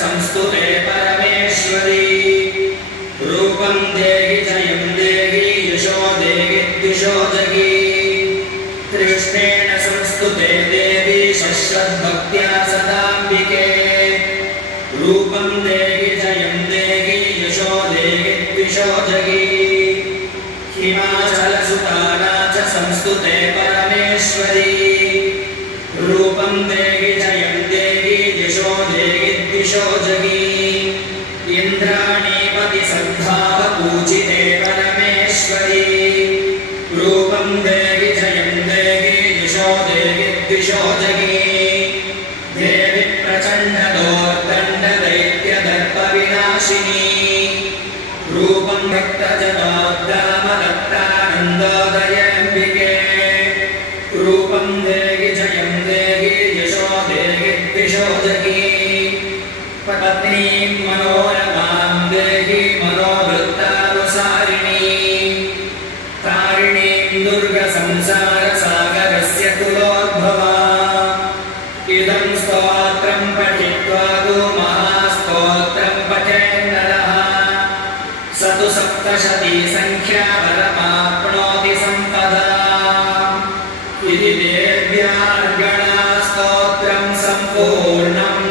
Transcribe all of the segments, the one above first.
संस्तुते परमेश्वरी रूपं देहि जयं देहि यशो देहि द्विषो जहि कृष्णेन संस्तुते देवी शश्वद्भक्त्या सदाम्बिके रूपं देहि जयं देहि यशो देहि द्विषो जहि हिमाचलसुताना च संस्तुते परमेश्वरी रूपं देहि जयं देहि यशो देहि द्विषो जहि इन्द्राणीपति सद्भावपूजिते परमेश्वरी रूपं देहि जयं देहि यशो देहि द्विषो जहि देवि प्रचण्डदोर्दण्डदैत्यदर्पविनाशिनी रूपं भक्तजनाद्दामदत्तानन्दोदयम्बिके रूपं देहि जयं देहि यशो देहि द्विषो जहि पत्नीं मनोरमां देहि मनोवृत्तानुसारिणी तारिणीं दुर्गसंसारसागरस्य कुलोद्भवा इदं स्तोत्रं पठित्वा तु महास्तोत्रं पठेन्नरः स तु सप्तशती संख्या परमाप्नोति सम्पदाम् इति देव्यार्गणा स्तोत्रं सम्पूर्णम्।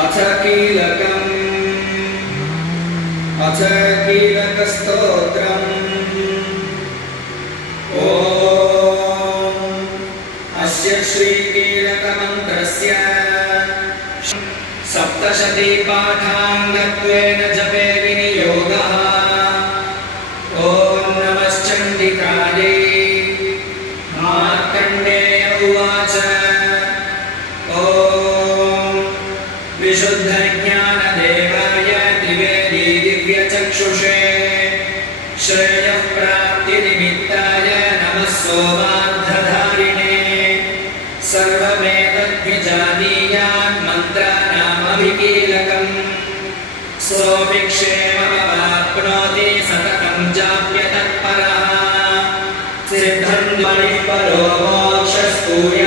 अथ कीलकस्तोत्रम् ॐ अस्य श्रीकीलकमन्त्रस्य सप्तशती पाठाङ्गत्वेन जपे विनियोगः। ॐ नमश्चण्डिकायै मार्कण्डेय उवाच ॐ विशुद्धज्ञानदेवाय त्रिवेदी दिव्यचक्षुषे श्रेयः प्राप्तिनिमित्ताय नमः सोमार्धधारिणे सर्वमेतद्विजानीयान् मन्त्राणामभिकीलकम् सोऽपि क्षेममवाप्नोति सततं जाप्यतत्परः सिद्धं मणिः परो मोक्षस्तूयः।